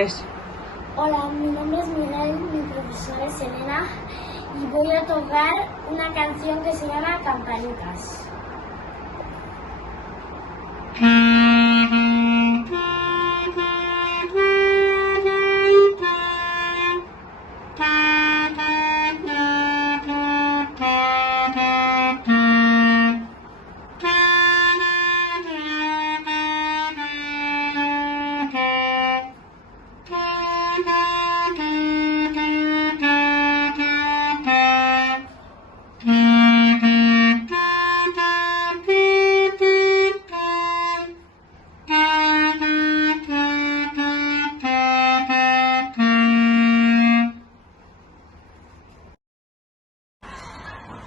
3. Hola, mi nombre es Miguel, mi profesora es Elena y voy a tocar una canción que se llama Campanitas.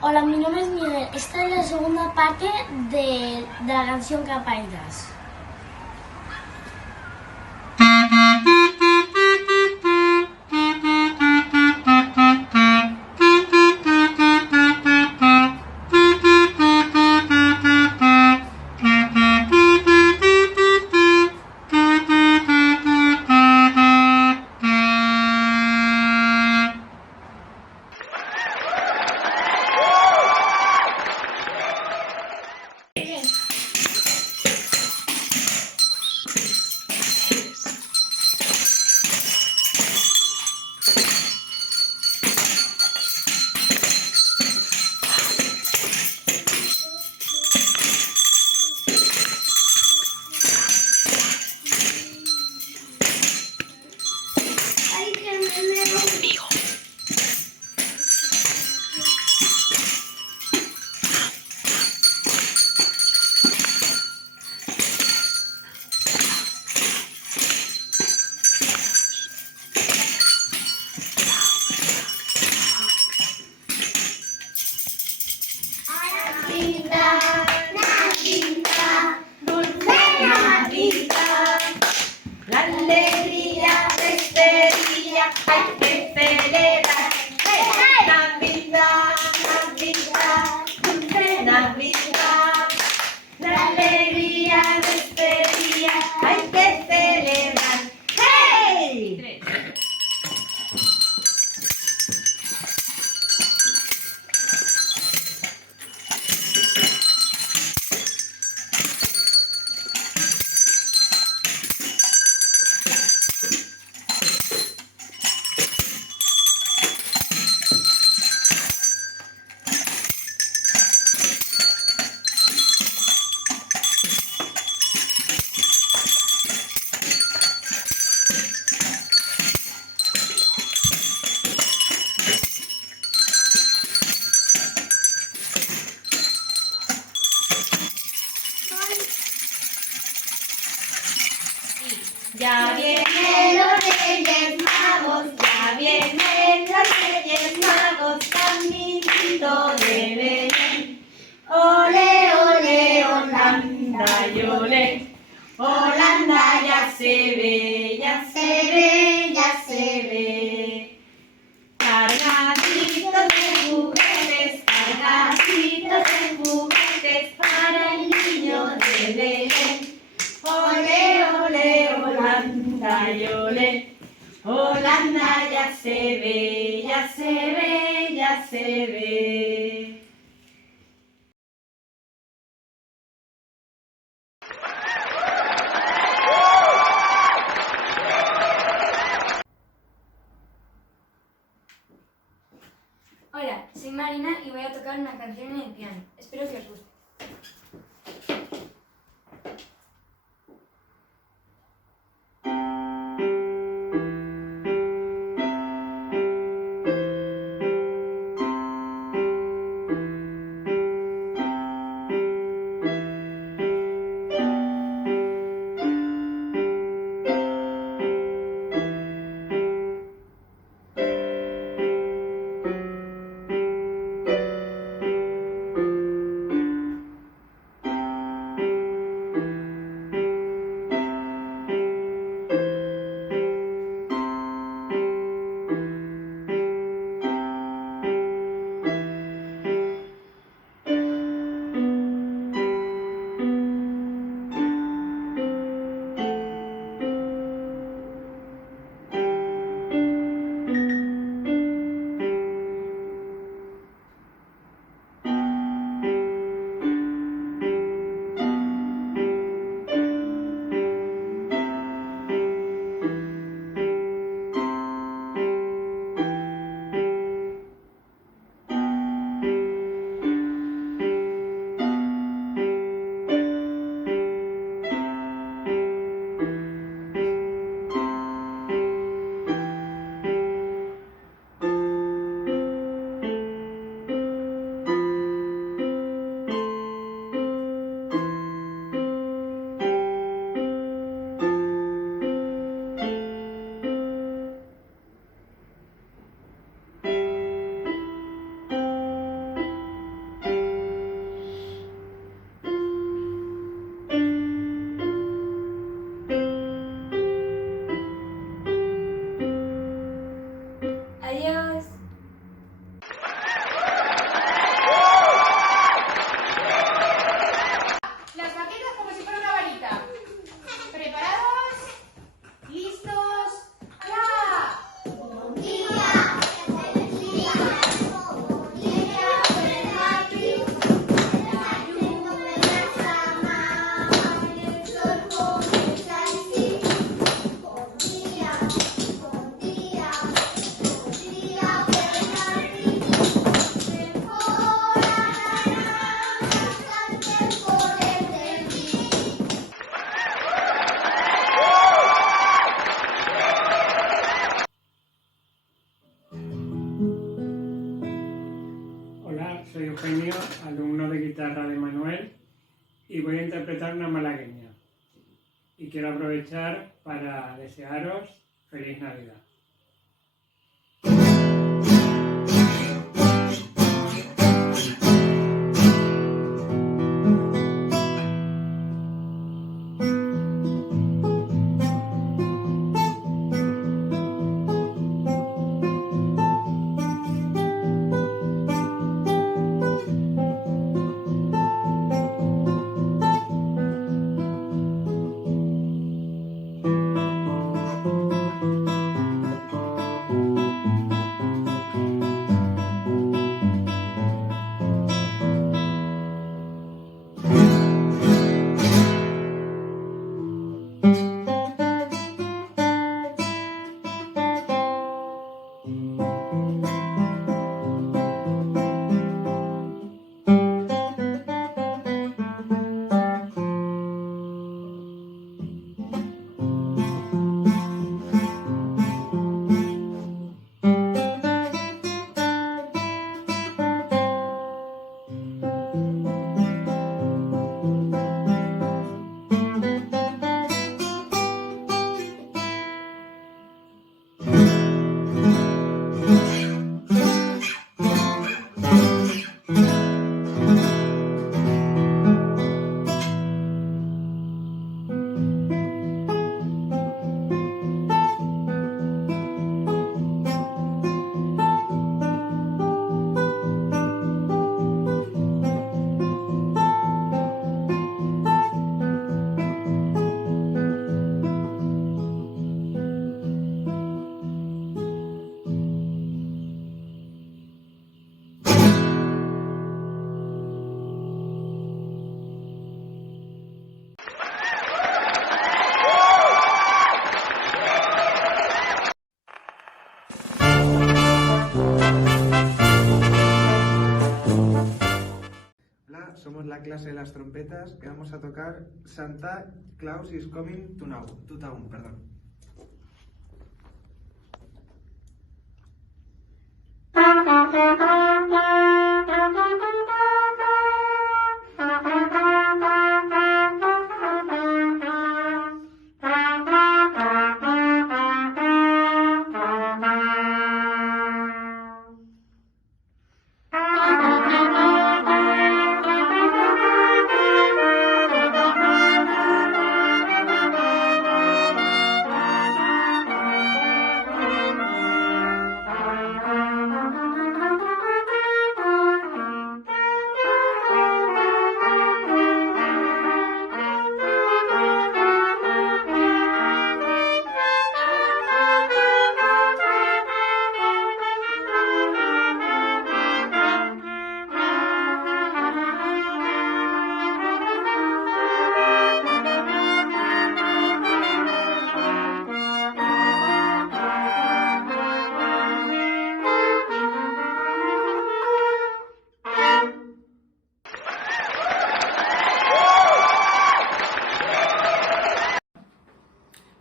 Hola, mi nombre es Miguel. Esta es la segunda parte de la canción Campanitas. La alegría de este día hay que celebrar. ¡Hey! Navidad, Navidad, dulce Navidad. La alegría de este día hay que celebrar. ¡Hey! Ya vienen los Reyes Magos, ya vienen los Reyes Magos, caminito de Belén. Ole, ole, Holanda y ole, Holanda ya se ve, ya se ve, ya se ve. Cargaditos de juguetes para el niño de Belén. Ole, ole, Holanda y ole, Holanda ya se ve, ya se ve, ya se ve. Hola, soy Marina y voy a tocar una canción en el piano. Espero que os guste. Eugenio, alumno de guitarra de Manuel, y voy a interpretar una malagueña. Y quiero aprovechar para desearos feliz Navidad. Somos la clase de las trompetas que vamos a tocar Santa Claus is Coming to Town, perdón.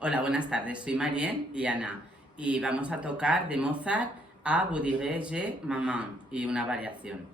Hola, buenas tardes. Soy Marien y Ana y vamos a tocar de Mozart a Vous direz je maman y una variación.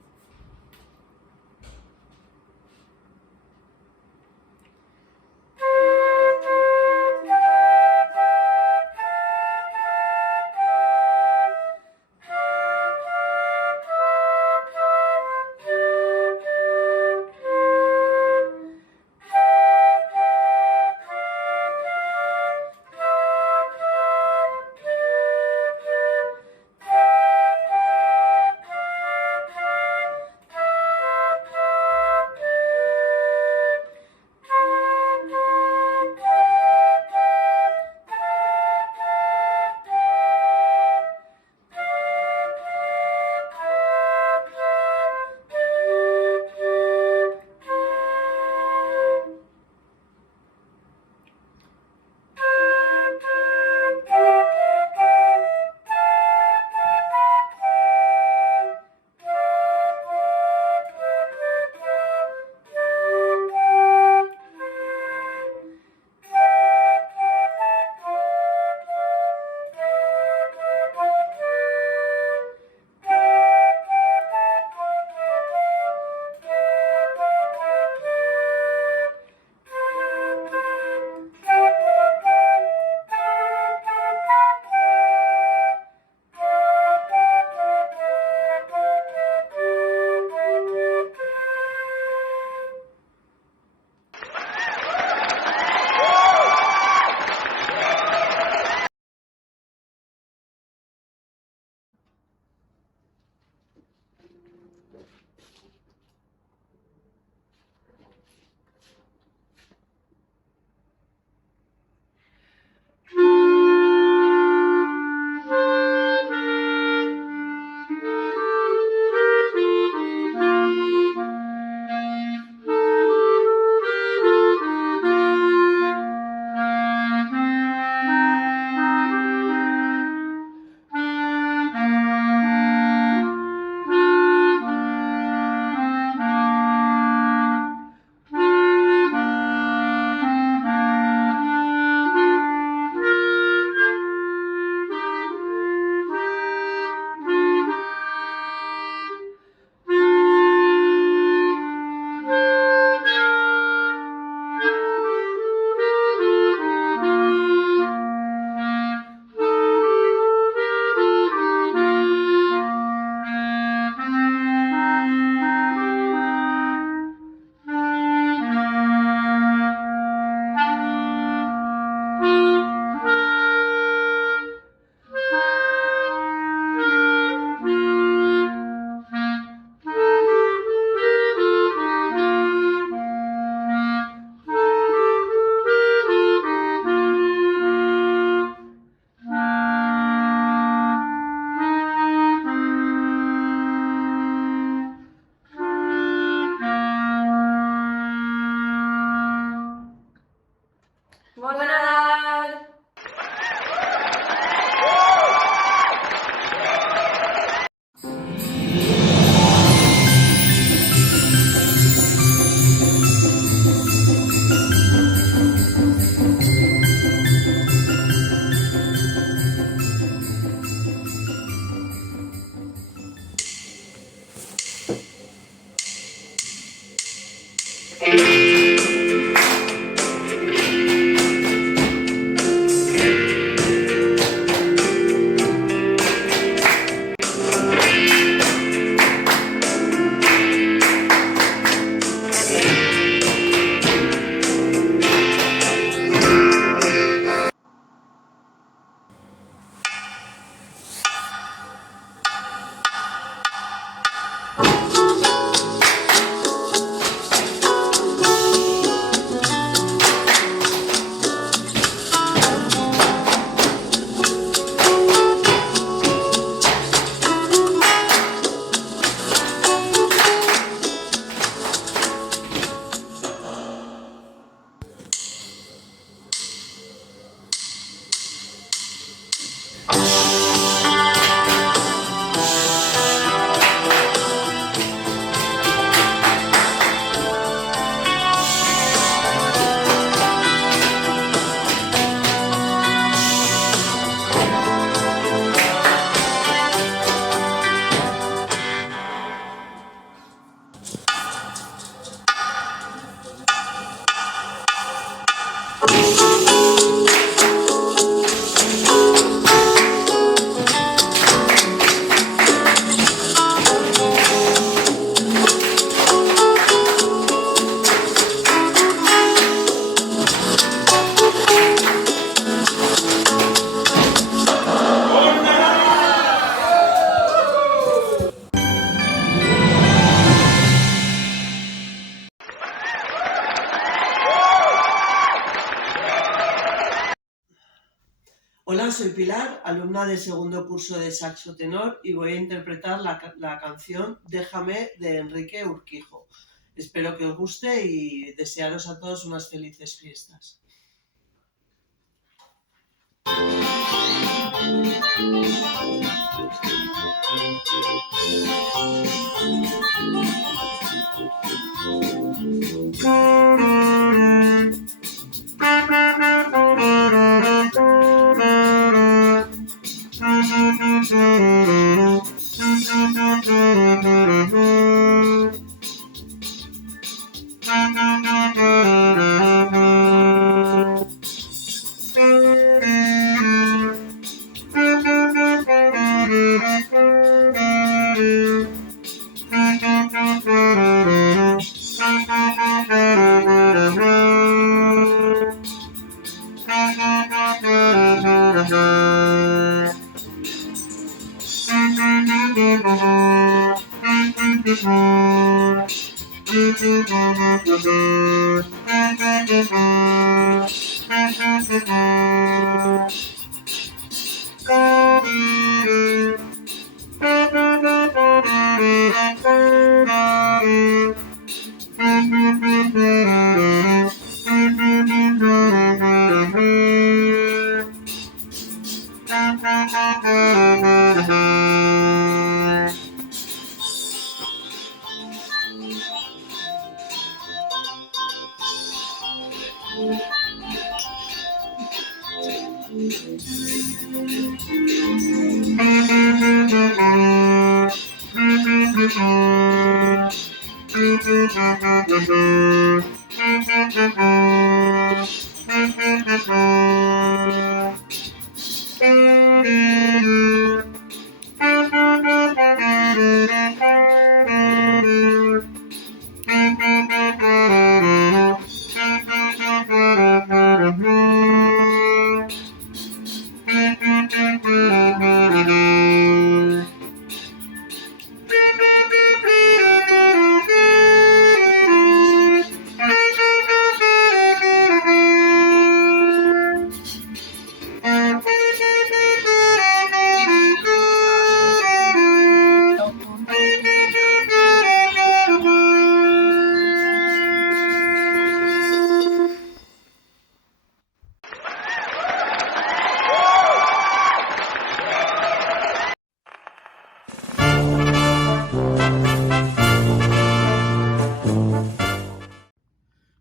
soy Pilar, alumna del segundo curso de saxo tenor y voy a interpretar la canción Déjame de Enrique Urquijo. Espero que os guste y desearos a todos unas felices fiestas.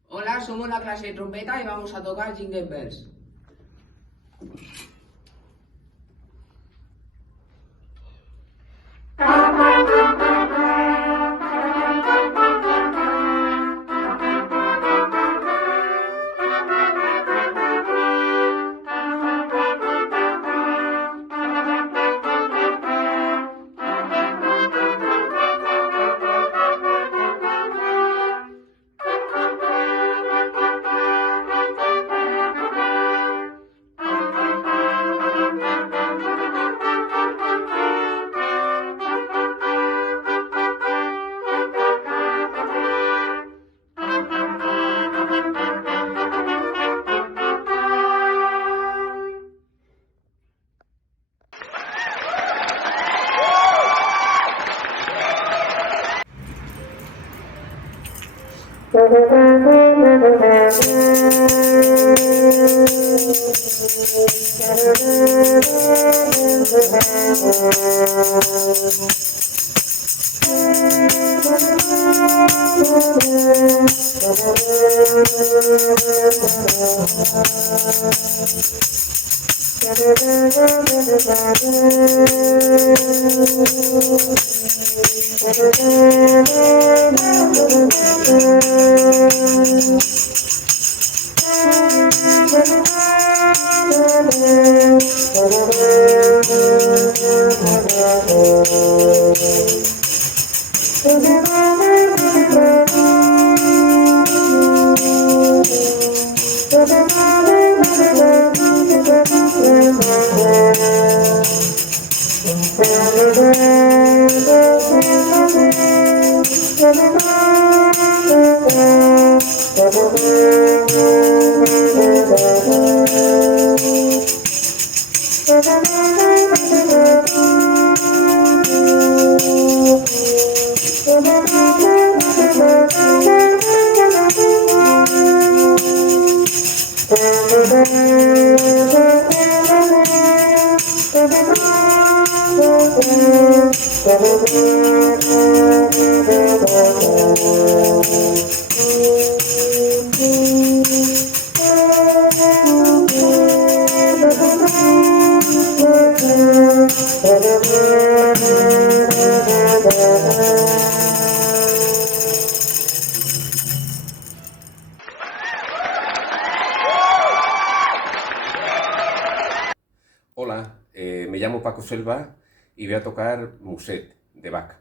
Hola, somos la clase de trompeta y vamos a tocar Jingle Bells. Hola, me llamo Paco Selva y voy a tocar Muset, de Bach.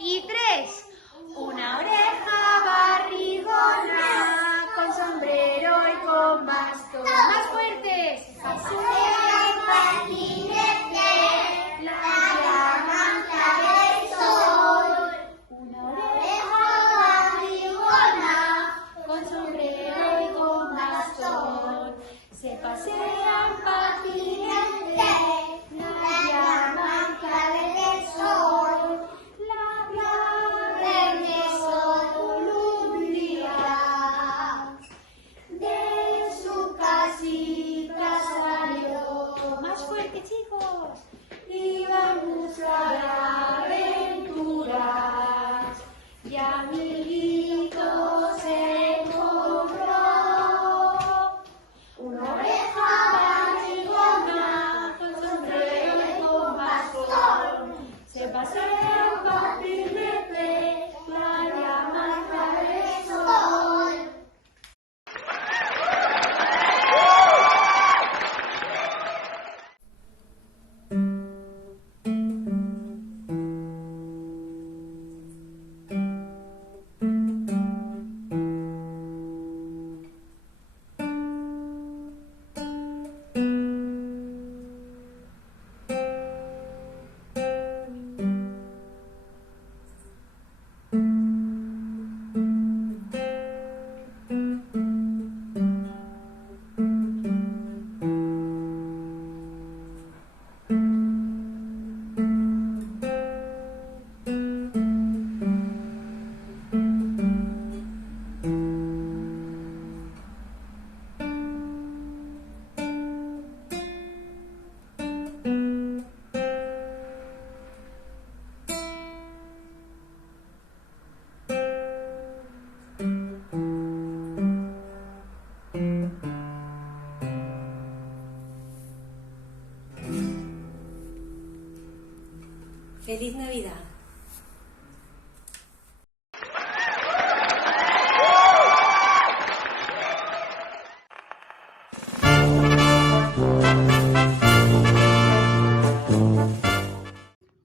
Y tres. Una oreja barrigona, con sombrero y con bastón. ¡Más fuertes! Pasea en patinete, la llaman clave del sol. Una oreja barrigona, con sombrero y con bastón. Se pasea en patinete, la llaman clave del sol. Un día de su casita salió. Más fuerte, chicos. Iba en busca de aventuras y amiguitos se encontró. Una oreja barrigona, con sombrero y con bastón. Se pasea un patinete, la llaman clave del sol. ¡Feliz Navidad!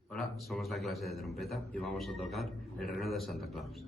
Hola, somos la clase de trompeta y vamos a tocar El Reino de Santa Claus.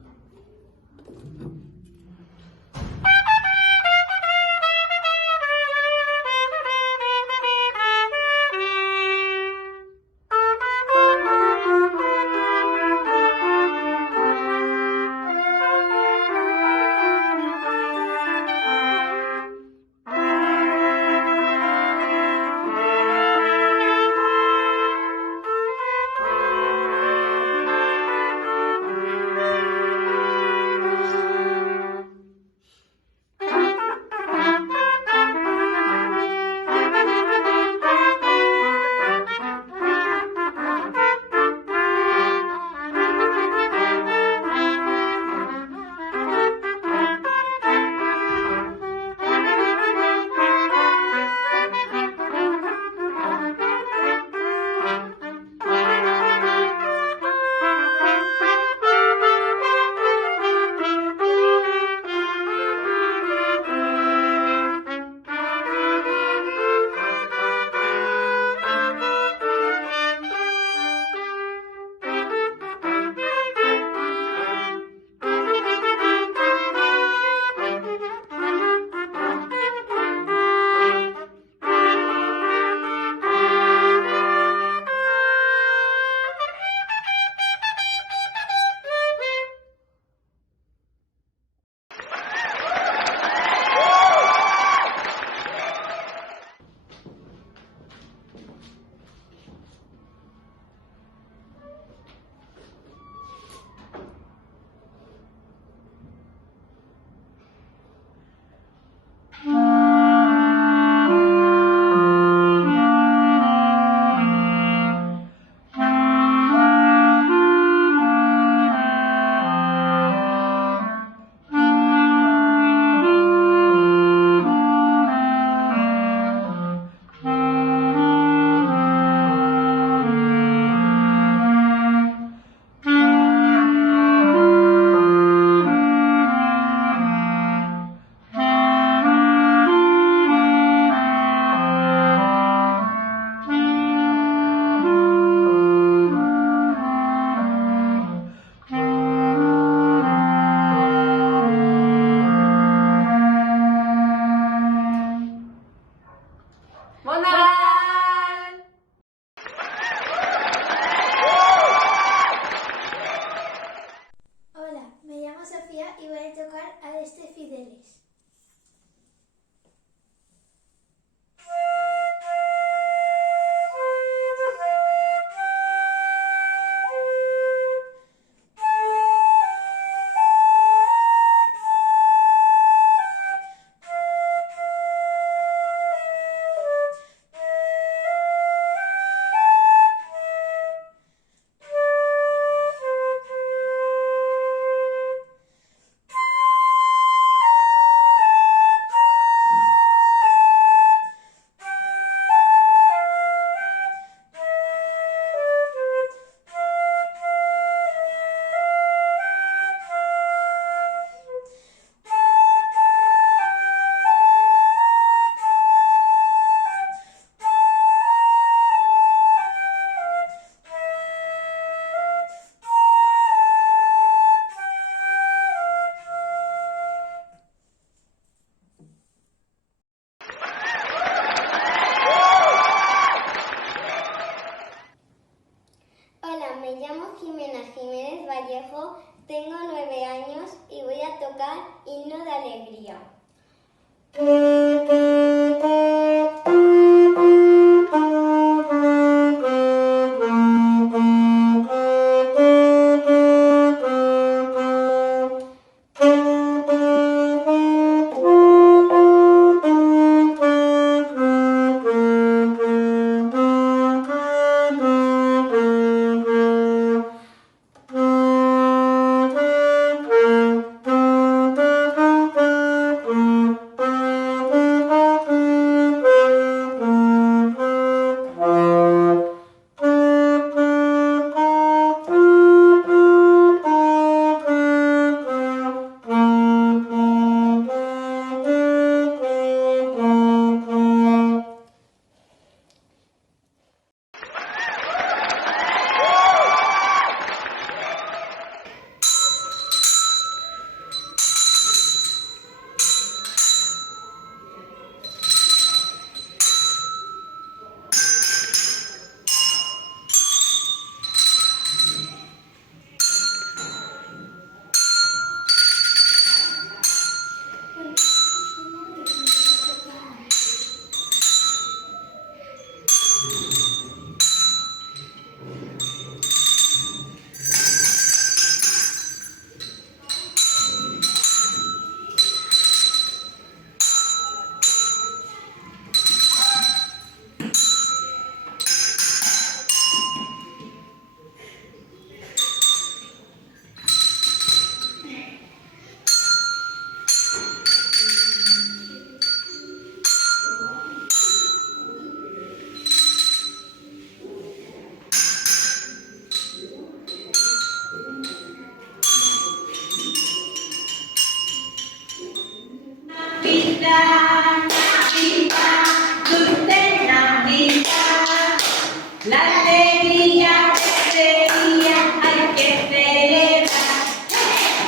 La alegría de este día hay que celebrar.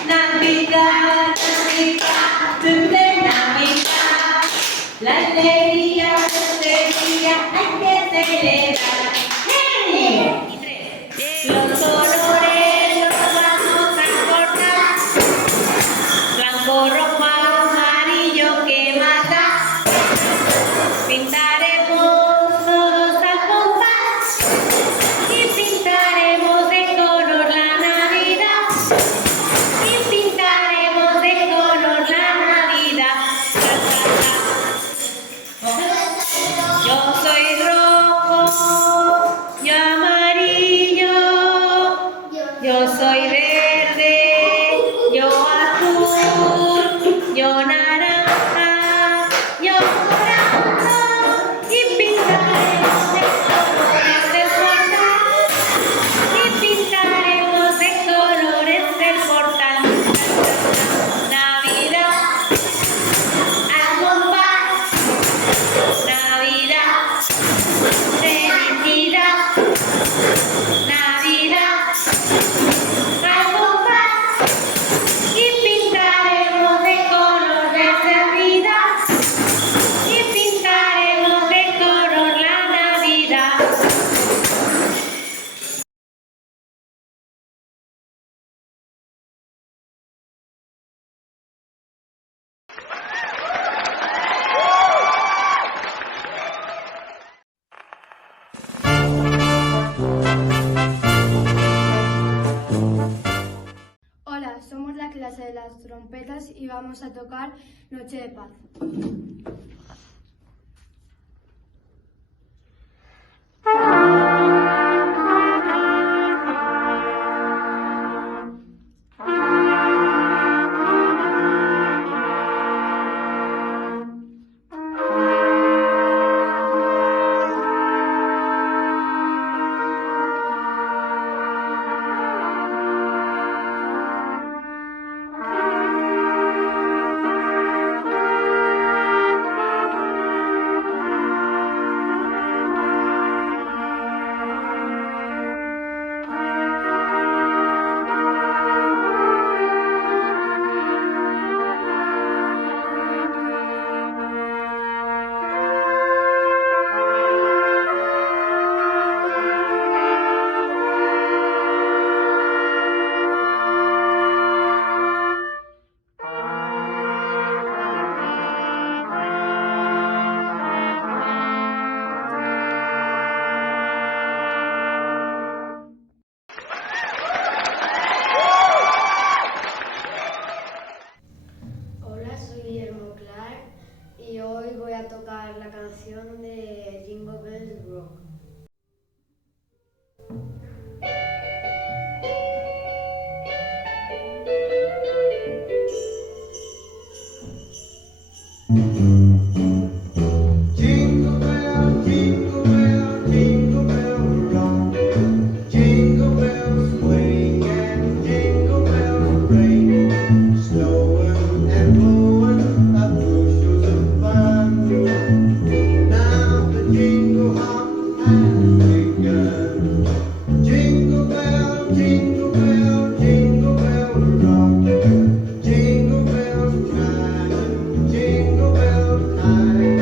Navidad, Navidad, dulce Navidad. La alegría de este día hay que celebrar. ¡Hey! Los colores los vamos a cortar. Blanco, rojo, amarillo, ¿qué más da? Pintaremos todos al compás y pintaremos de color la Navidad. Y pintaremos de color la Navidad. Yo soy rojo, yo amarillo, yo soy verde, yo azul, yo naranja, yo morado. Y pintaremos de colores del portal. Y pintaremos de colores del portal. Navidad, al compás. Navidad, felicidad. Navidad, al compás. Y pintaremos de colores de vida. Y pintaremos de color la Navidad. Hola, somos la clase de las trompetas y vamos a tocar Noche de Paz. y hoy voy a tocar la canción de Jingle Bells Rock. Jingle bell, jingle bell, jingle bell rock. Jingle bells swing and jingle bells ring. Snowing and blowing up bushels of fun. Now the jingle hop has begun. Jingle bell, jingle bell, jingle bell rock. Jingle bells chime, jingle bell time.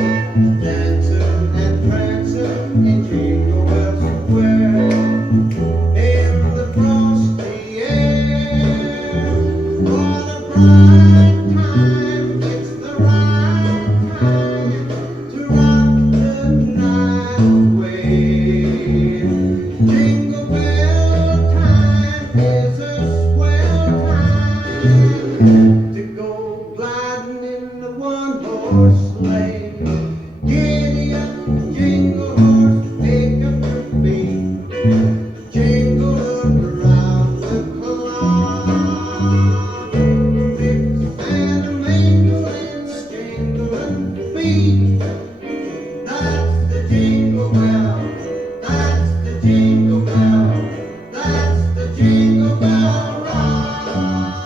Dancing and prancing in Jingle Bell Square. In the frosty air, what a bright time! It's the right time to rock the night away. Jingle bell time is a swell time to go gliding in the one-horse sleigh. Giddy up, jingle horse, pick up your feet. Jingle around the clock. Mix and a mingle in the jingling beat. That's the jingle bell. That's the jingle bell. That's the jingle bell rock.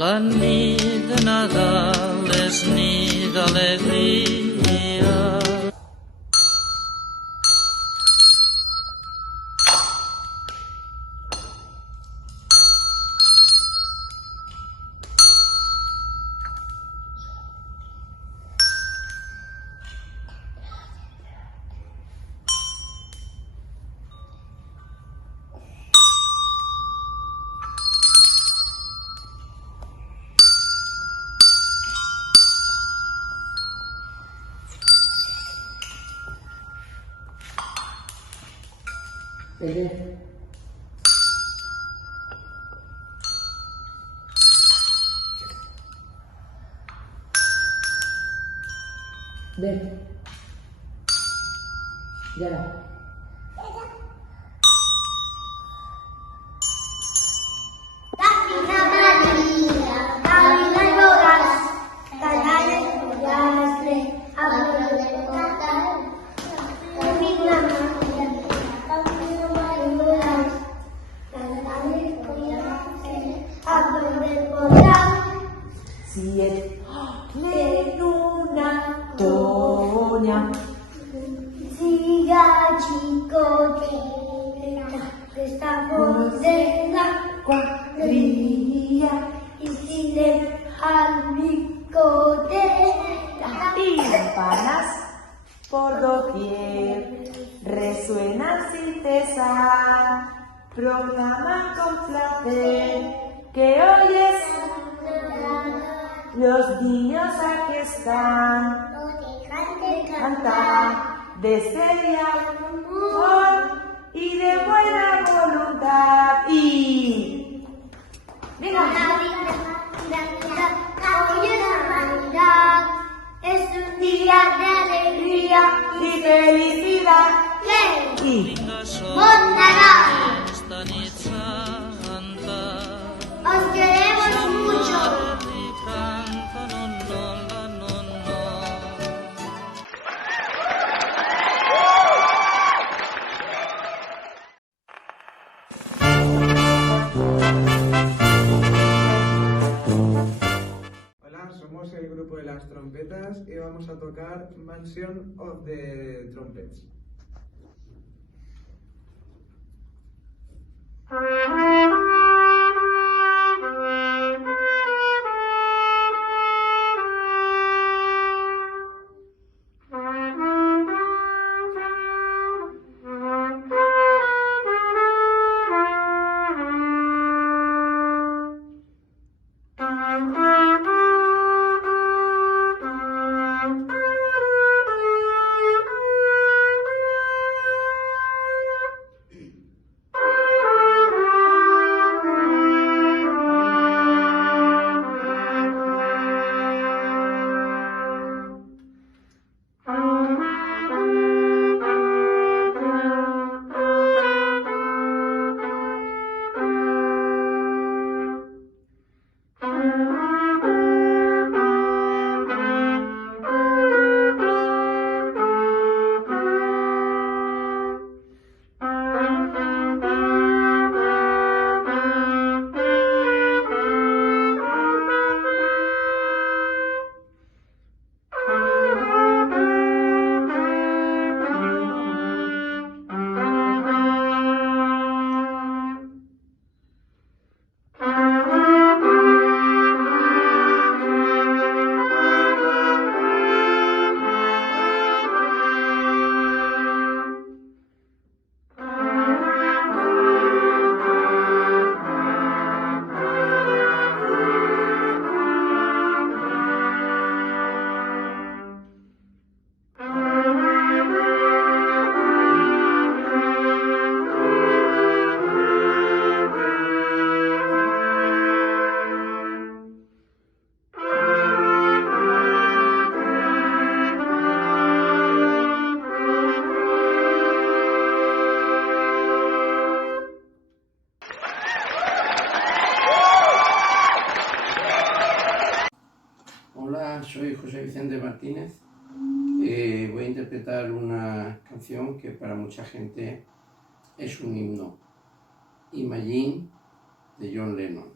La nit de Nadal és nit d'alegria. Ven. Ya va. Santa María, camina y bodas, canales cuidaste, hablo de cantar. Camina María, camino María, canales cuidaste, hablo de cantar. Si es luna, Toña. Siga chicote, que estamos en la Cuadrilla. y si le al bicote, Tímpanas por doquier resuenan sin cesar, proclaman con placer que hoy es los niños aquí están, cantar desde el amor y de buena voluntad y venga. Hoy es Navidad, es un día de alegría y felicidad y y Montanar. Esta nit santa Os queremos mucho. i canta non, non, la, non, no. Hola, somos el grupo de las trompetas y vamos a tocar Mansion of the Trumpets. Hola, soy José Vicente Martínez. Voy a interpretar una canción que para mucha gente es un himno, Imagine, de John Lennon.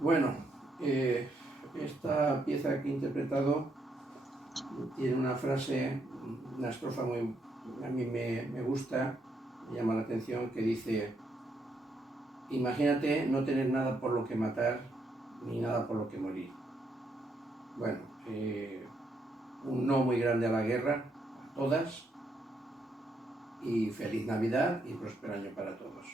Bueno, esta pieza que he interpretado tiene una frase, una estrofa muy, a mí me gusta, me llama la atención, que dice: imagínate no tener nada por lo que matar, ni nada por lo que morir. Bueno, un no muy grande a la guerra, a todas, y feliz Navidad y próspero año para todos.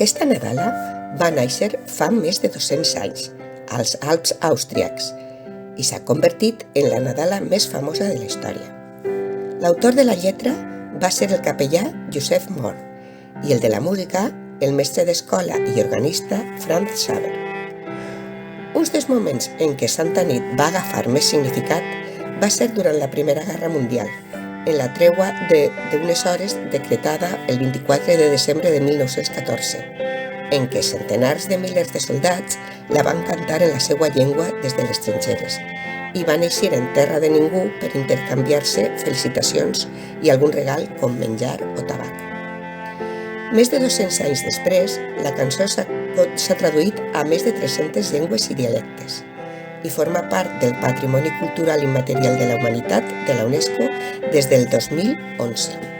Aquesta Nadala va néixer fa més de 200 anys, als Alps austríacs, i s'ha convertit en la Nadala més famosa de la història. L'autor de la lletra va ser el capellà Joseph Mohr i el de la música, el mestre d'escola i organista Franz Xaver. Un dels moments en què Santa Nit va agafar més significat va ser durant la Primera Guerra Mundial, en la tregua d'unes hores decretada el 24 de desembre de 1914, en què centenars de milers de soldats la van cantar en la seva llengua des de les trinxeres i van eixir en terra de ningú per intercanviar-se felicitacions i algun regal com menjar o tabac. Més de 200 anys després, la cançó s'ha traduït a més de 300 llengües i dialectes i forma part del Patrimoni Cultural Immaterial de la Humanitat de la UNESCO des del 2011.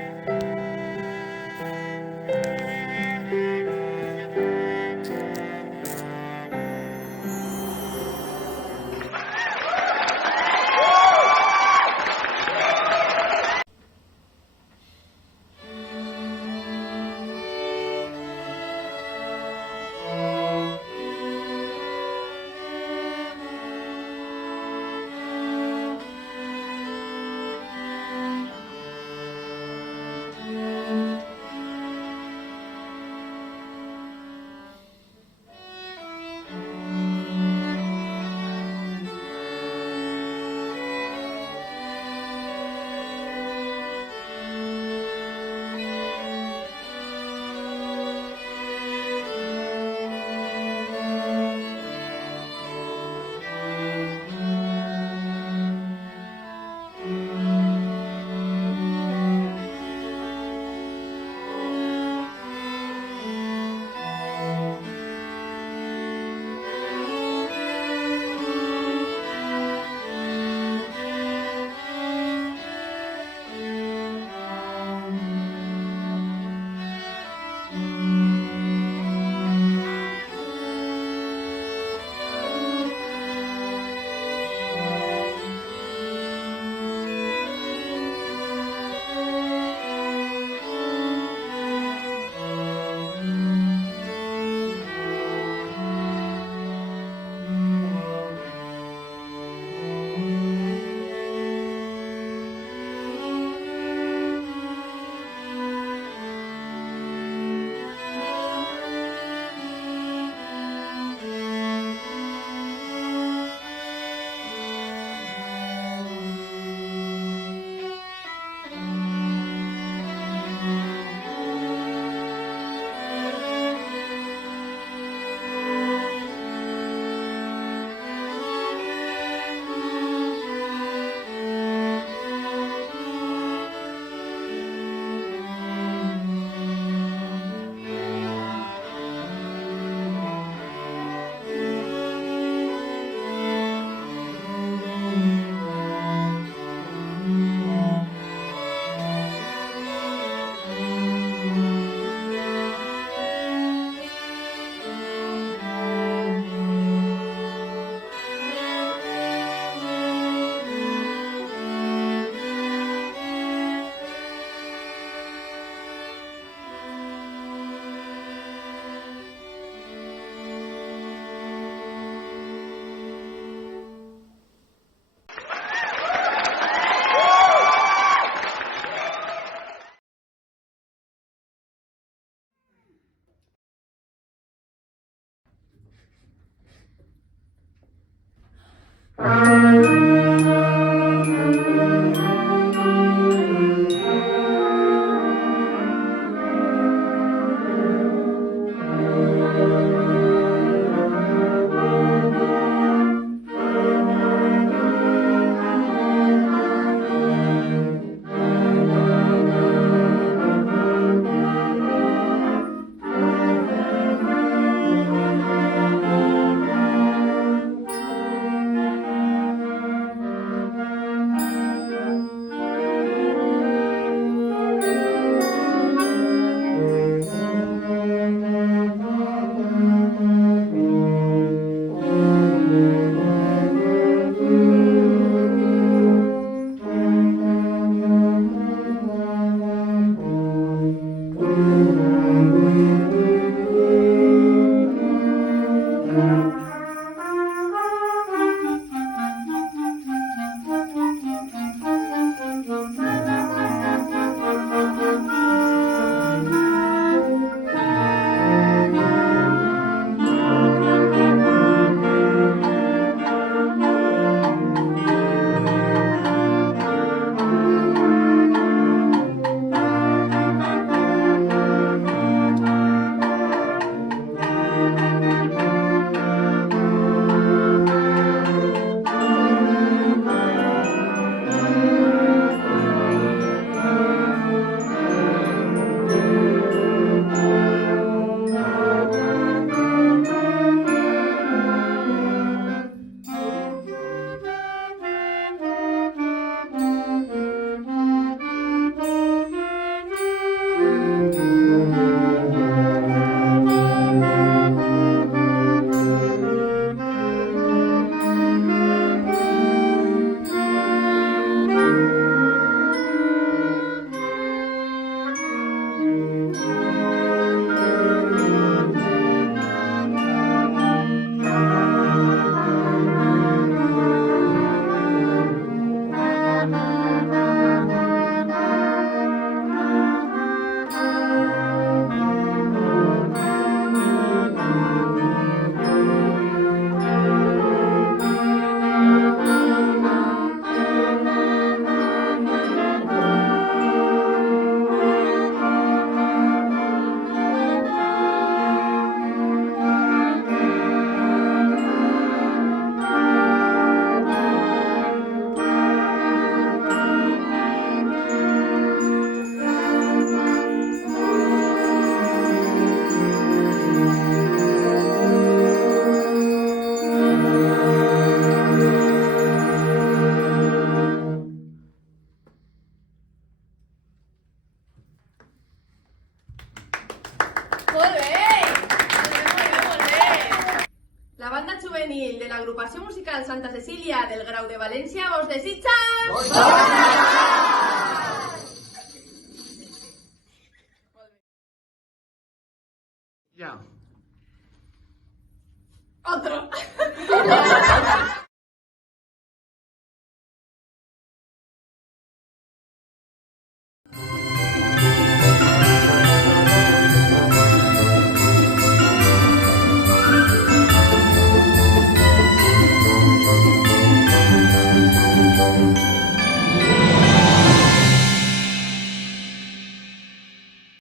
Santa Cecília del Grau de València vos desitja... Bona Nadal!